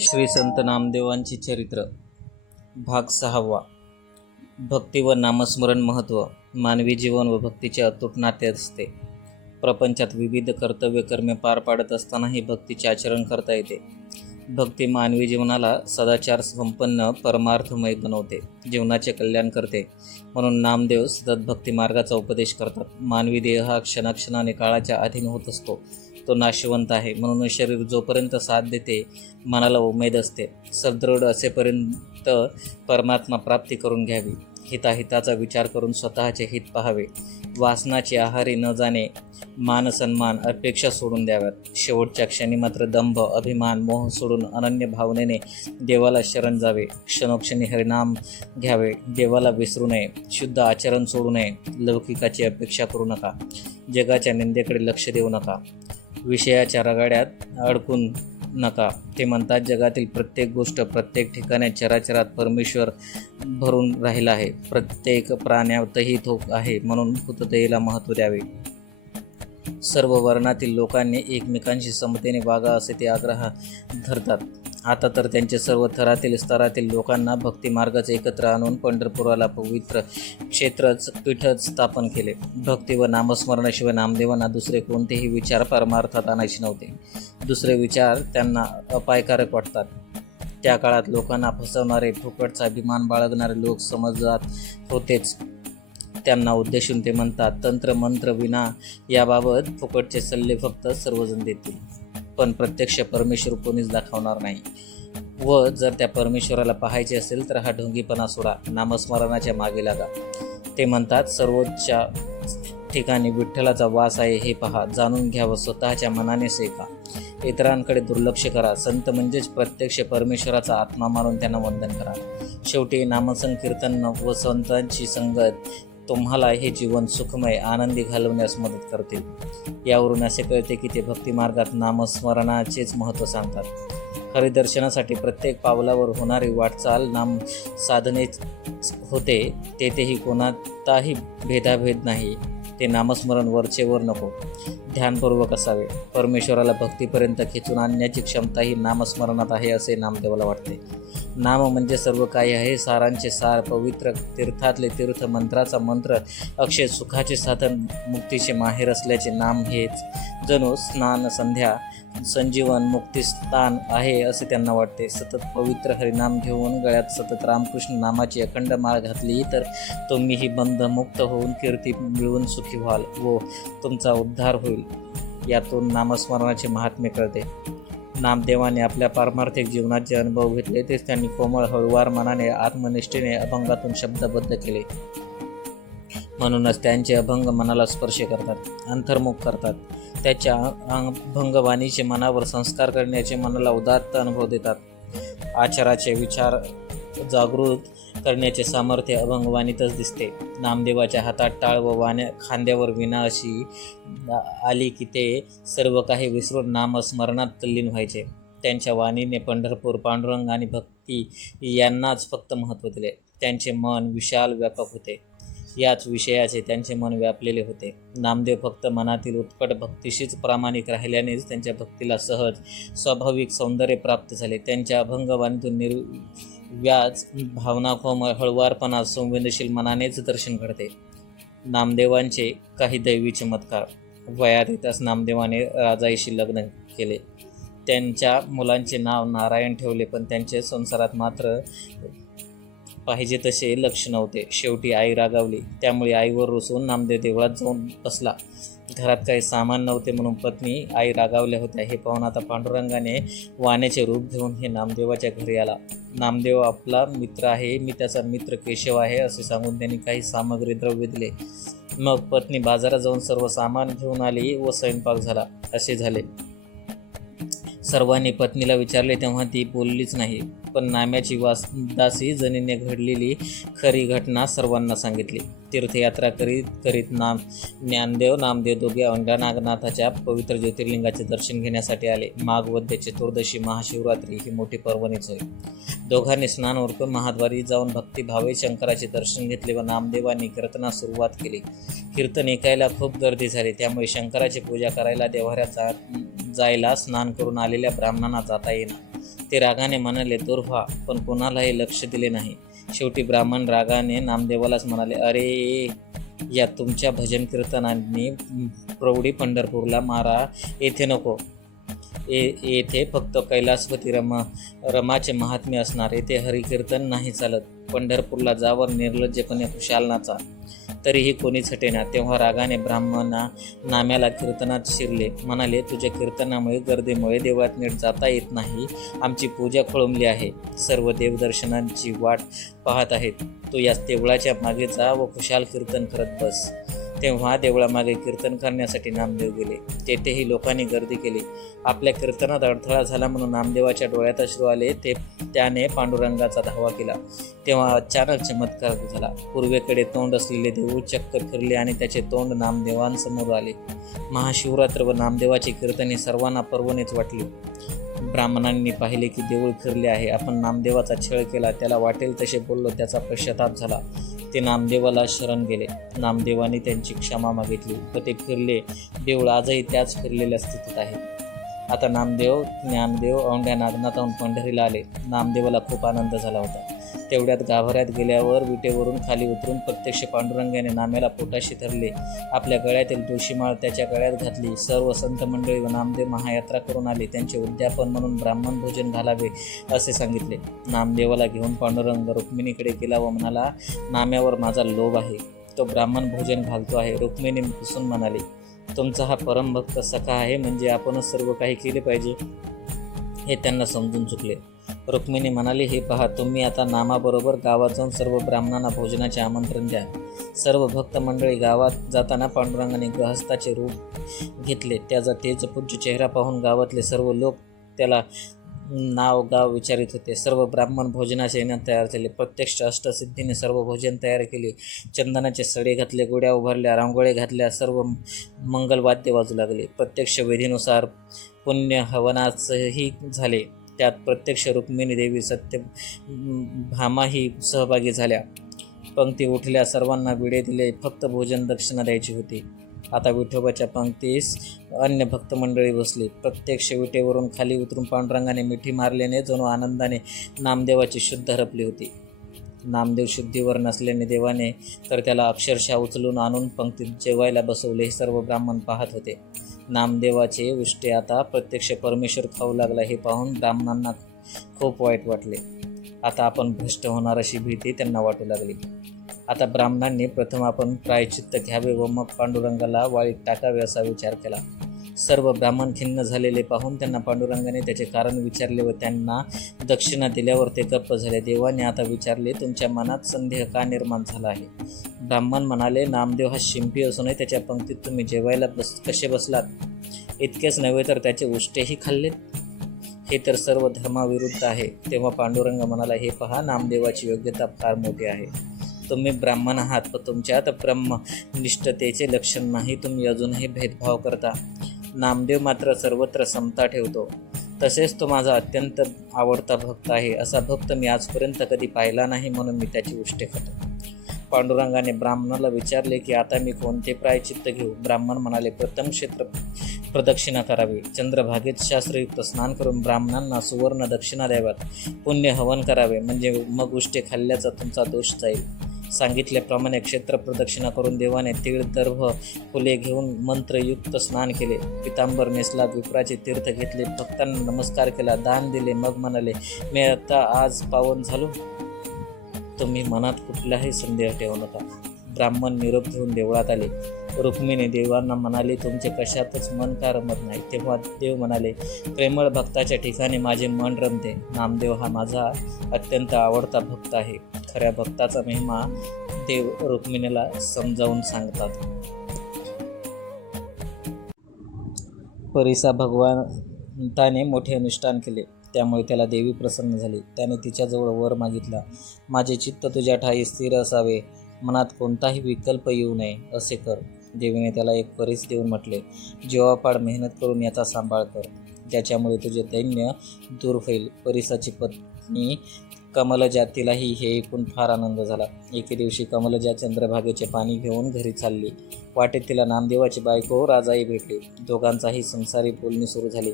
श्री संत नामदेवांचे चरित्र भाग 6. भक्ती व नामस्मरण महत्त्व. मानवी जीवन व भक्तीचे अतूट नाते असते. प्रपंचात विविध कर्तव्य कर्मे पार पाडत असतानाही भक्तीचे आचरण करता येते. भक्ती मानवी जीवनाला सदाचार संपन्न परमार्थमय बनवते, जीवनाचे कल्याण करते. म्हणून नामदेव सतत भक्ती मार्गाचा उपदेश करतात. मानवी देह हा क्षणाक्षणाने काळाच्या अधीन होत असतो. तो नाशवंत आहे. म्हणून शरीर जोपर्यंत साथ देते, मनाला उमेद असते, सदृढ असेपर्यंत परमात्मा प्राप्ती करून घ्यावी. हिताहिताचा विचार करून स्वतःचे हित पाहावे. वासनाची आहारी न जाणे, मान सन्मान अपेक्षा सोडून द्याव्यात. शेवटच्या क्षणी मात्र दंभ अभिमान मोह सोडून अनन्य भावनेने देवाला शरण जावे. क्षणोक्षणी हरिनाम घ्यावे. देवाला विसरू नये. शुद्ध आचरण सोडू नये. लौकिकाची अपेक्षा करू नका. जगाच्या निंदेकडे लक्ष देऊ नका. विषयाच्या रगाड्यात अडकून नका. ते म्हणतात, जगातील प्रत्येक गोष्ट, प्रत्येक ठिकाणी चराचरात परमेश्वर भरून राहिला आहे. प्रत्येक प्राण्यातही तो आहे. म्हणून हुतदयेला महत्त्व द्यावे. सर्व वर्णातील लोकांनी एकमेकांशी समतेने वागा असे ते आग्रह धरतात. आता तर त्यांचे सर्व थरातील स्तरातील लोकांना भक्ती मार्गाच एकत्र आणून पंढरपुराला पवित्र क्षेत्रच पीठच स्थापन केले. भक्ती व नामस्मरणाशिवाय नामदेवांना दुसरे कोणतेही विचार परमार्थात आणायचे नव्हते. दुसरे विचार त्यांना अपायकारक वाटतात. त्या काळात लोकांना फसवणारे, फुकटचा अभिमान बाळगणारे लोक समजत होतेच. त्यांना उद्देशून ते म्हणतात, तंत्र मंत्र विना याबाबत फुकटचे सल्ले फक्त सर्वजण देतील, पण प्रत्यक्ष परमेश्वर कोणीच दाखवणार नाही. व जर त्या परमेश्वराला पाहायचे असेल तर हा ढोंगीपणा सोडा, नामस्मरणाच्या मागे लागा. ते म्हणतात, सर्वोच्च ठिकाणी विठ्ठलाचा वास आहे हे पहा, जाणून घ्यावं, स्वतःच्या मनाने सेका, इतरांकडे दुर्लक्ष करा. संत म्हणजेच प्रत्यक्ष परमेश्वराचा आत्मा मानून त्यांना वंदन करा. शेवटी नामसंकीर्तन व संतांची संगत तुम्हाला हे जीवन सुखमय आनंदी घालवण्यास मदत करतील. यावरून असे कळते की ते भक्तिमार्गात नामस्मरणाचेच महत्त्व सांगतात. हरिदर्शनासाठी प्रत्येक पावलावर होणारी वाटचाल नाम साधनेच होते. तेथेही कोणाचाही भेदाभेद नाही. ते नामस्मरण वरचेवर नको, ध्यानपूर्वक असावे. परमेश्वराला भक्तीपर्यंत खेचून आणण्याची क्षमता ही नामस्मरणात आहे असे नामदेवाला वाटते. नाम म्हणजे सर्व काही आहे, सारांचे सार, पवित्र तीर्थातले तीर्थ, मंत्राचा मंत्र, अक्षय सुखाचे साधन, मुक्तीचे माहेर असल्याचे नाम हेच जणू स्नान संध्या संजीवन मुक्तिस्थान आहे असे त्यांना वाटते. सतत पवित्र हरिनाम घेऊन गळ्यात सतत रामकृष्ण नामाची अखंड माळ घातली तर तुम्हीही बंधमुक्त होऊन कीर्ती मिळवून सुखी व्हाल व तुमचा उद्धार होईल. यातून नामस्मरणाचे महात्म्य कळते. नामदेवाने आपल्या पारमार्थिक जीवनात जे अनुभव घेतले तेच त्यांनी कोमळ हळुवार मनाने आत्मनिष्ठेने अभंगातून शब्दबद्ध केले. म्हणूनच त्यांचे अभंग मनाला स्पर्श करतात, अंतर्मुख करतात. त्याच्या अभंगवाणीचे मनावर संस्कार करण्याचे, मनाला उदात्त अनुभव देतात. आचाराचे विचार जागृत करण्याचे सामर्थ्य अभंगवाणीतच दिसते. नामदेवाच्या हातात टाळ व खांद्यावर विणा अशी आली की ते सर्व काही विसरून नामस्मरणात तल्लीन व्हायचे. त्यांच्या वाणीने पंढरपूर, पांडुरंग आणि भक्ती यांनाच फक्त महत्त्व दिले. त्यांचे मन विशाल व्यापक होते. याच विषयाचे त्यांचे मन व्यापलेले होते. नामदेव फक्त मनातील उत्कट भक्तीशीच प्रामाणिक राहिल्यानेच त्यांच्या भक्तीला सहज स्वाभाविक सौंदर्य प्राप्त झाले. त्यांच्या अभंगवाणीतून निर्व्याज भावना, कोमळ हळुवारपणा, संवेदनशील मनानेच दर्शन घडते. नामदेवांचे काही दैवी चमत्कार. वयात येताच नामदेवाने राजाईशी लग्न केले. त्यांच्या मुलांचे नाव नारायण ठेवले, पण त्यांचे संसारात मात्र पाहिजे तसे लक्ष नव्हते. शेवटी आई रागावली. त्यामुळे आईवर रुसून नामदेव देवळात जाऊन बसला. घरात काही सामान नव्हते म्हणून पत्नी आई रागावल्या होत्या हे पाहून आता पांडुरंगाने वाण्याचे रूप घेऊन हे नामदेवाच्या घरी आला. नामदेव आपला मित्र आहे, मी त्याचा मित्र केशव आहे असे सांगून त्यांनी काही सामग्री द्रव्य दिले. मग पत्नी बाजारात जाऊन सर्व सामान घेऊन आली व स्वयंपाक झाला. असे झाले. सर्वांनी पत्नीला विचारले तेव्हा ती बोललीच नाही, पण नाम्याची दासी जनीने घडलेली खरी घटना सर्वांना सांगितली. तीर्थयात्रा करीत करीत नामदेव दोघे अंगनाथाच्या पवित्र ज्योतिर्लिंगाचे दर्शन घेण्यासाठी आले. माघ वद्य चतुर्दशी महाशिवरात्री ही मोठी पर्वणीच होय. दोघांनी स्नान उरकून महाद्वारी जाऊन भक्तिभावे शंकराचे दर्शन घेतले व नामदेवांनी कीर्तनास सुरुवात केली. कीर्तन ऐकायला खूप गर्दी झाली. त्यामुळे शंकराची पूजा करायला देव्हाऱ्यात जायला स्नान करून आलेल्या ब्राह्मणांना जाता येईना. ते रागाने म्हणाले, दूर व्हा, पण कोणालाही लक्ष दिले नाही. शेवटी ब्राह्मण रागाने नामदेवालाच म्हणाले, अरे, या तुमच्या भजन कीर्तनांनी प्रौढी पंढरपूरला मारा, येथे नको. येथे फक्त कैलासपती रमाचे महात्म्य असणार. येथे हरिकीर्तन नाही चालत. पंढरपूरला जावर निर्लज्जपणे खुशाल नाचा. तरीही कोणीच हटेना. तेव्हा रागाने ब्राह्मणा नाम्याला कीर्तनात शिरले. म्हणाले, तुझ्या कीर्तनामुळे गर्दीमुळे देवळात नीट जाता येत नाही. आमची पूजा खोळंबली आहे. सर्व देवदर्शनांची वाट पाहत आहेत. तू या देवळाच्या मागे जा व खुशाल कीर्तन करत बस. तेव्हा देवळामागे कीर्तन करण्यासाठी नामदेव गेले. तेथेही लोकांनी गर्दी केली. आपल्या कीर्तनात अडथळा झाला म्हणून नामदेवाच्या डोळ्यात अश्रू आले. त्याने पांडुरंगाचा धावा केला. तेव्हा अचानक चमत्कार झाला. पूर्वेकडे तोंड असलेले देऊळ चक्कर फिरले आणि त्याचे तोंड नामदेवांसमोर आले. महाशिवरात्र व नामदेवाचे कीर्तन हे सर्वांना पर्वणीच वाटले. ब्राह्मणांनी पाहिले की देऊळ फिरले आहे. आपण नामदेवाचा छळ केला. त्याला वाटेल तसे बोललो. त्याचा पश्चाताप झाला. ते नामदेवाला शरण गेले. नामदेवाने त्यांची क्षमा मागितली व ते फिरले देऊळ आजही त्याच फिरलेल्या स्थितीत आहे. आता ज्ञानदेव औंढ्या नागनाथाहून पंढरीला आले. नामदेवाला खूप आनंद झाला होता. तेवढ्यात गाभाऱ्यात गेल्यावर विटेवरून खाली उतरून प्रत्यक्ष पांडुरंगाने नाम्याला पोटाशी धरले. आपल्या गळ्यातील तुळशीमाळ त्याच्या गळ्यात घातली. सर्व संत मंडळी व नामदेव महायात्रा करून आले. त्यांचे उद्यापन म्हणून ब्राह्मण भोजन घालावे असे सांगितले. नामदेवाला घेऊन पांडुरंग रुक्मिणीकडे गेला व म्हणाला, नाम्यावर माझा लोभ आहे. तो ब्राह्मण भोजन घालतो आहे. रुक्मिणी पुसून म्हणाली, तुमचा हा परमभक्त सखा आहे म्हणजे आपणच सर्व काही केले पाहिजे हे त्यांना समजून चुकले. रुक्मिणी म्हणाली, हे पहा, तुम्ही आता नामाबरोबर गावात जाऊन सर्व ब्राह्मणांना भोजनाचे आमंत्रण द्या. सर्व भक्त मंडळी गावात जाताना पांडुरंगाने गृहस्थाचे रूप घेतले. त्याचा तेजपूज्य चेहरा पाहून गावातले सर्व लोक त्याला नाव गाव विचारित होते. सर्व ब्राह्मण भोजनाचे येण्यात तयार झाले. प्रत्यक्ष अष्टसिद्धीने सर्व भोजन तयार केले. चंदनाचे सडे घातले, गुड्या उभारल्या, रांगोळ्या घातल्या, सर्व मंगलवाद्य वाजू लागले. प्रत्यक्ष विधीनुसार पुण्य हवनाचही झाले. त्यात प्रत्यक्ष रुक्मिणी देवी सत्यभामाही सहभागी झाल्या. पंक्ती उठल्या. सर्वांना विडे दिले. फक्त भोजन दक्षिणा द्यायची होती. आता विठोबाच्या पंक्तीस अन्य भक्त मंडळी बसली. प्रत्यक्ष विटेवरून खाली उतरून पांडुरंगाने मिठी मारल्याने जणू आनंदाने नामदेवाची शुद्ध हरपली होती. नामदेव शुद्धीवर नसल्याने देवाने तर त्याला अक्षरशः उचलून आणून पंक्तीत जेवायला बसवले. हे सर्व ब्राह्मण पाहत होते. नामदेवाचे उष्टे आता प्रत्यक्ष परमेश्वर खाऊ लागला हे पाहून ब्राह्मणांना खूप वाईट वाटले. आता आपण भ्रष्ट होणार अशी भीती त्यांना वाटू लागली. आता ब्राह्मणांनी प्रथम आपण प्रायश्चित्त घ्यावे व मग पांडुरंगाला वाळीत टाकावे असा विचार केला. सर्व ब्राह्मण खिन्न झालेले पाहून त्यांना पांडुरंगाने त्याचे कारण विचारले व त्यांना दक्षिणा दिल्यावर ते गप्प झाले. देवाने आता विचारले, तुमच्या मनात संदेह का निर्माण झाला आहे? ब्राह्मण म्हणाले, नामदेव हा शिंपी असूनही त्याच्या पंक्तीत तुम्ही जेवायला कसे बसलात? इतकेच नव्हे तर त्याचे उष्टेही खाल्लेत. हे तर सर्व धर्माविरुद्ध आहे. तेव्हा पांडुरंग म्हणाला, हे पहा, नामदेवाची योग्यता फार मोठी आहे. तुम्ही ब्राह्मण आहात व तुमच्यात ब्रह्मनिष्ठतेचे लक्षण नाही. तुम्ही अजूनही भेदभाव करता. नामदेव मात्र सर्वत्र समता ठेवतो. तसेच तो माझा अत्यंत आवडता भक्त आहे. असा भक्त मी आजपर्यंत कधी पाहिला नाही, म्हणून मी त्याची उष्टे खातो. पांडुरंगाने ब्राह्मणाला विचारले की आता मी कोणते प्रायश्चित्त घेऊ? ब्राह्मण म्हणाले, प्रथम क्षेत्र प्रदक्षिणा करावी. चंद्रभागेत शास्त्रयुक्त स्नान करून ब्राह्मणांना सुवर्ण दक्षिणा द्याव्यात. पुण्य हवन करावे, म्हणजे मग उष्टे खाल्ल्याचा तुमचा दोष जाईल. सांगितल्याप्रमाणे क्षेत्र प्रदक्षिणा करून देवाने तीळ, दर्भ, फुले घेऊन मंत्रयुक्त स्नान केले. पितांबर नेसला, विप्राचे तीर्थ घेतले, भक्तांना नमस्कार केला, दान दिले. मग म्हणाले, मी आता आज पावन झालो. तुम्ही मनात कुठलाही संदेह ठेवू नका. ब्राह्मण निरोप घेऊन देवळात आले. रुक्मिणी देवांना म्हणाले, तुमचे कशातच मन का रमत नाही? तेव्हा देव म्हणाले, प्रेमळ भक्ताच्या ठिकाणी माझे मन रमते. नामदेव हा माझा अत्यंत आवडता भक्त आहे. खऱ्या भक्ताचा महिमा देव रुक्मिणीला समजावून सांगतात. परिसा भगवंताने मोठे अनुष्ठान केले. त्यामुळे त्याला देवी प्रसन्न झाली. त्याने तिच्याजवळ वर मागितला, माझे चित्त तुझ्या ठाई स्थिर असावे, मनात कोणताही विकल्प येऊ नये, असे कर. देवीने त्याला एक परीस देऊन म्हटले, जीवापाड मेहनत करून याचा सांभाळ कर, ज्याच्यामुळे तुझे दैन्य दूर होईल. परिसाची पत्नी कमलजातीलाही हे ऐकून फार आनंद झाला. एके दिवशी कमलजा चंद्रभागेचे पाणी घेऊन घरी चालली. वाटेत तिला नामदेवाची बायको राजाई भेटली. दोघांचाही संसारी बोलणी सुरू झाली.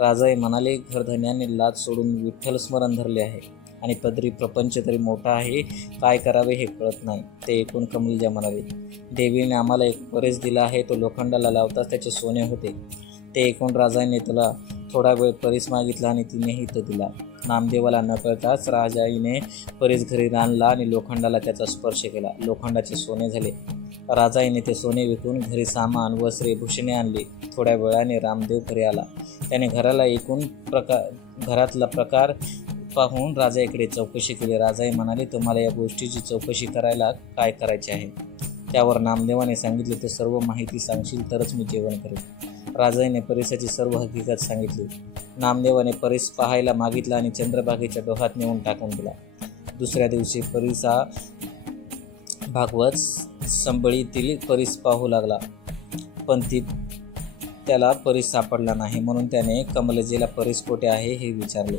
राजाई म्हणाले, घरधन्याने लाज सोडून विठ्ठल स्मरण धरले आहे आणि पदरी प्रपंच तरी मोठा आहे, काय करावे हे कळत नाही. ते ऐकून कमलजा म्हणाले, देवीने आम्हाला एक परेश दिला आहे, तो लोखंडाला लावताच त्याचे सोने होते. ते ऐकून राजाने तुला थोडा वेळ परीस मागितला आणि तिनेही तो दिला. नामदेवाला न कळताच राजाईने परीस घरी आणला आणि लोखंडाला त्याचा स्पर्श केला. लोखंडाचे सोने झाले. राजाईने ते सोने विकून घरी सामान, वस्त्रे, भूषणे आणली. थोड्या वेळाने रामदेव घरी आला. त्याने घरातला प्रकार पाहून राजाईकडे चौकशी केली. राजाई म्हणाले, तुम्हाला या गोष्टीची चौकशी करायला काय करायचे आहे? त्यावर नामदेवाने सांगितले, ते सर्व माहिती सांगशील तरच मी जेवण करेन. राजाईने परीसाची सर्व हकीकत सांगितली. नामदेवाने परीस पाहायला मागितला आणि चंद्रभागेच्या डोहात नेऊन टाकून दिला. दुसऱ्या दिवशी परीसा भागवत संबळीतील परीस पाहू लागला, पण त्याला परीस सापडला नाही. म्हणून त्याने कमलजेला परीस कोठे आहे हे विचारले.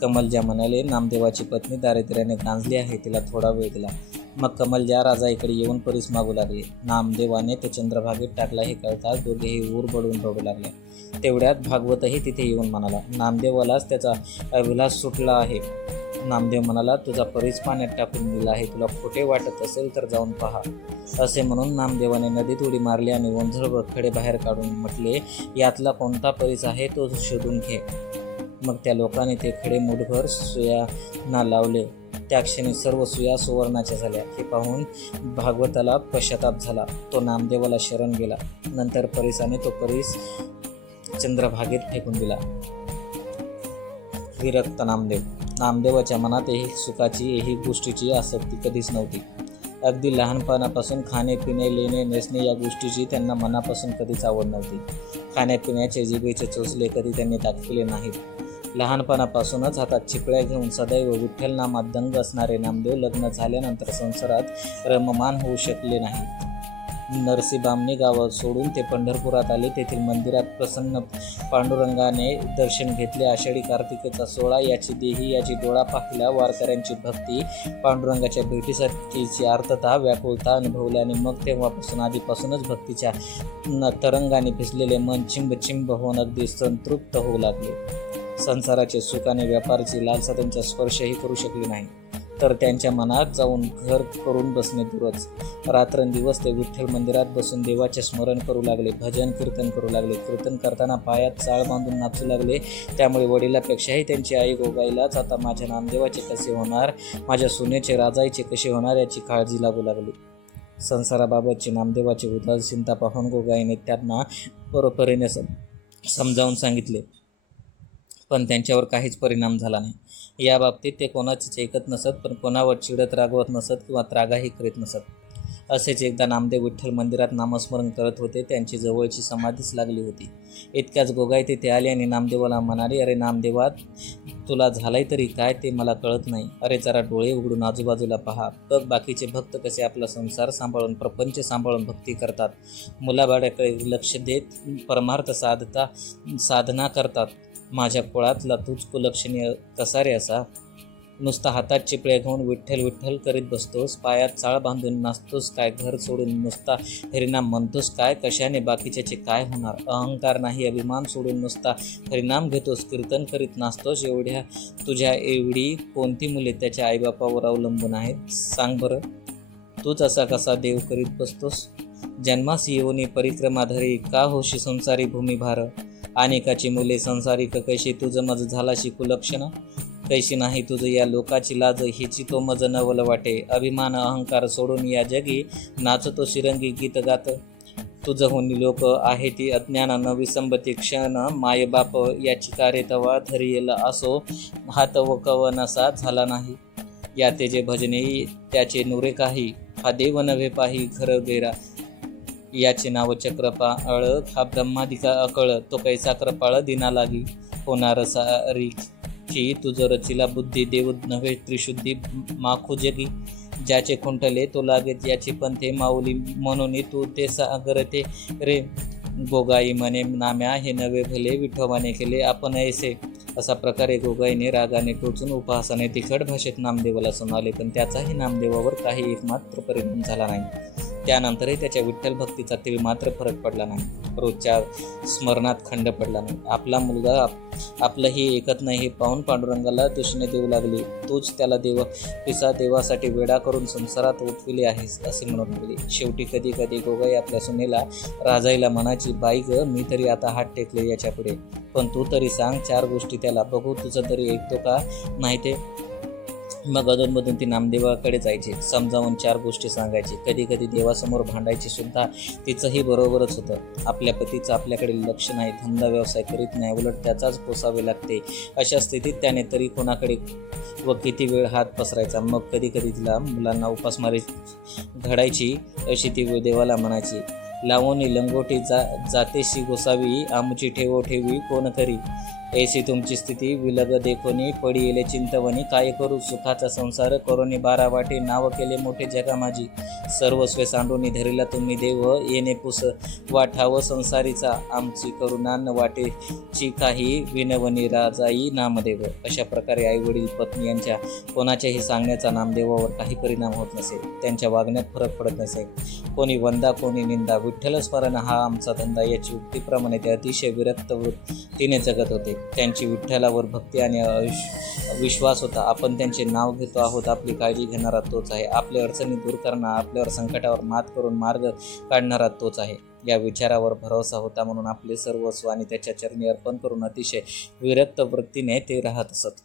कमलजा म्हणाले, नामदेवाची पत्नी दारिद्र्याने गांजली आहे, तिला थोडा वेळ दिला. मग कमलजा राजाईकडे येऊन परीस मागू लागले. नामदेवाने तो चंद्रभागेत टाकला हे कळताच दोघेही ऊर बडून रडू लागले. तेवढ्यात भागवतही तिथे येऊन म्हणाला, नामदेवालाच त्याचा अभिलाष सुटला आहे. नामदेव म्हणाला, तुझा परीस पाण्यात टाकून दिला आहे, तुला खोटे वाटत असेल तर जाऊन पहा. असे म्हणून नामदेवाने नदीत उडी मारली आणि ओंझळ व खडे बाहेर काढून म्हटले, यातला कोणता परीस आहे तो शोधून घे. मग त्या लोकांनी ते खडे मुठभर सुयांना लावले. त्या क्षणी सर्व सुया सुवर्णाच्या झाल्या. हे पाहून भागवताला पश्चाताप झाला. तो नामदेवाला शरण गेला. नंतर परीसाने तो परीस चंद्रभागेत फेकून दिला. विरक्त नामदेव. नामदेवाच्या मनात सुखाची गोष्टीची आसक्ती कधीच नव्हती. अगदी लहानपणापासून खाणे, पिणे, लेणे, नेसणे या गोष्टीची त्यांना मनापासून कधीच आवड नव्हती. खाण्यापिण्याचे जिभेचे चोचले कधी त्यांनी दाखविले नाहीत. लहानपणापासूनच हातात चिपळ्या घेऊन सदैव विठ्ठल नामात दंग असणारे नामदेव लग्न झाल्यानंतर संसारात रममान होऊ शकले नाही. नरसीबामणी गावात सोडून ते पंढरपुरात आले. तेथील मंदिरात प्रसन्न पांडुरंगाने दर्शन घेतले. आषाढी कार्तिकेचा सोहळा, याची देही, याची डोळा पाहिला. वारकऱ्यांची भक्ती, पांडुरंगाच्या भेटीसाठीची आर्तता, व्याकुळता अनुभवली आणि मग तेव्हापासून आधीपासूनच भक्तीच्या तरंगाने भिजलेले मन चिंब होऊन अगदी संतृप्त होऊ लागले. संसाराचे सुख आणि व्यापाराची लालसा त्यांच्या स्पर्शही करू शकली नाही, तर त्यांच्या मनात जाऊन घर करून बसणे दूरच. रात्रंदिवस ते विठ्ठल मंदिरात बसून देवाचे स्मरण करू लागले. भजन कीर्तन करू लागले. कीर्तन करताना पायात चाळ बांधून नाचू लागले. त्यामुळे वडिलापेक्षाही त्यांची आई गोगाईलाच आता माझ्या नामदेवाचे कसे होणार, माझ्या सुनेचे, राजाईचे कसे होणार याची काळजी लागू लागली. संसाराबाबतची नामदेवाची उदासीनता पाहून गोगाईने त्यांना बरोबरीने समजावून सांगितले, पण त्यांच्यावर काहीच परिणाम झाला नाही. या बाबतीत ते कोणाचेच ऐकत नसत, पण कोणावर चिडत रागवत नसत किंवा त्रागाही करीत नसत. असेच एकदा नामदेव विठ्ठल मंदिरात नामस्मरण करत होते. त्यांची जवळची समाधीच लागली होती. इतक्याच गोगाई तिथे आली आणि नामदेवाला म्हणाली, अरे नामदेवा, तुला झालंय तरी काय ते मला कळत नाही. अरे जरा डोळे उघडून आजूबाजूला पहा. बघ बाकीचे भक्त कसे आपला संसार सांभाळून, प्रपंच सांभाळून भक्ती करतात, मुलाबाळाकडे लक्ष देत परमार्थ साधना करतात. माझ्या कुळातला तूच कुलक्षणीय कसा रे असा? नुसता हातात चिपळ्या घेऊन विठ्ठल विठ्ठल करीत बसतोस, पायात चाळ बांधून नाचतोस काय, घर सोडून नुसता हरिनाम म्हणतोस काय? कशाने बाकीच्याचे काय होणार? अहंकार नाही, अभिमान सोडून नुसता हरिनाम घेतोस, कीर्तन करीत नाचतोस. तुझ्या एवढी कोणती मुले त्याच्या आईबापावर अवलंबून आहेत? सांग बरं. तूच असा कसा देव करीत बसतोस? जन्मास येऊनी परिक्रमाधरी का होशी संसारी भूमिभार? अनेकाची मुले संसारिक कैशी, तुझं मज झालाशी कुलक्षण कैशी नाही तुझं या लोकाची लाज, हिची तो मज नवल वाटे. अभिमान अहंकार सोडून या जगी नाचतो शिरंगी गीत गात. तुझं होणी लोक आहे ती अज्ञान न विसंबती क्षण, माय बाप याची कार्य तवा धरियेल असो हात व कवनसा झाला नाही. या तेजे भजने त्याचे नुरे काही, हा देव नव्हे पाही खर गेरा. याचे नाव चक्रपाळ, हा ब्रह्मादिका अकळ, तो कैसा कृपाळ दिना लागी. होणार सारीची तुझ रचिला बुद्धी, देव नव्हे त्रिशुद्धी माखू जगी. ज्याचे खुंटले तो लागे याची पंथे, माऊली म्हणून तू ते सागरते रे. गोगाई म्हणे नाम्या, हे नवे भले विठोबाने केले आपण ऐसे. असा प्रकारे गोगाईने रागाने टोचून उपहासाने तिखट भाषेत नामदेवाला सुनावले, पण त्याचाही नामदेवावर काही एकमात्र परिणाम झाला नाही. त्यानंतरही त्याच्या विठ्ठल भक्तीचा तीळ मात्र फरक पडला नाही. रोजच्या स्मरणात खंड पडला नाही. आपला मुलगा आपलंही ऐकत नाही हे पाहून पांडुरंगाला दूषणे देऊ लागली. तूच त्याला पिसा देवासाठी वेडा करून संसारात उठविले आहेस असे म्हणू लागली. शेवटी कधी कधी गोगाई आपल्या सुनेला राजाईला म्हणायची, बाई ग, मी तरी आता हात टेकले याच्या पुढे, पण तू तरी सांग 4 गोष्टी त्याला, बघू तुझं तरी ऐकतो का नाही ते. मग अधूनमधून ती नामदेवाकडे जायची, समजावून 4 गोष्टी सांगायची. कधी कधी देवासमोर भांडायची सुद्धा. तिचंही बरोबरच होतं. आपल्या पतीचं आपल्याकडे लक्ष नाही, धंदा व्यवसाय करीत नाही, उलट त्याचाच पोसावे लागते. अशा स्थितीत त्याने तरी कोणाकडे व किती वेळ हात पसरायचा. मग कधी कधी तिला मुलांना उपासमारी घडायची. अशी ती देवाला म्हणायची, लावणी लंगोटी जातेशी गोसावी, आमची ठेवो ठेवी कोण करी. ऐसी तुमची स्थिती विलग देखोनी, पडी येले चिंतवनी, काय करू सुखाचा संसार, करोनी 12 वाटे, नाव केले मोठे जगा माझी. सर्वस्वे सांडूनी धरिला तुम्ही देव, येणे पुस वाठाव संसारीचा, आमची करुणा न वाटेची काही, विनवनी राजाई नामदेव. अशा प्रकारे आईवडील पत्नी यांच्या कोणाच्याही सांगण्याचा नामदेवावर काही परिणाम होत नसे. त्यांच्या वागण्यात फरक पडत नसे. कोणी वंदा कोणी निंदा. विठ्ठल स्मरण हा आमचा धंदा याची उक्तीप्रमाणे ते अतिशय विरक्त वृत्तीने जगत होते. त्यांची विठ्ठलावर भक्ती आणि विश्वास होता. आपण त्यांचे नाव घेतो आहोत, आपली काळजी घेणारा तोच आहे, आपल्या अडचणी दूर करणारा, आपल्यावर संकटावर मात करून मार्ग काढणारा तोच आहे. या विचारावर भरोसा होता म्हणून आपले सर्वस्व आणि त्याच्या चरणी अर्पण करून अतिशय विरक्त वृत्तीने ते राहत असत.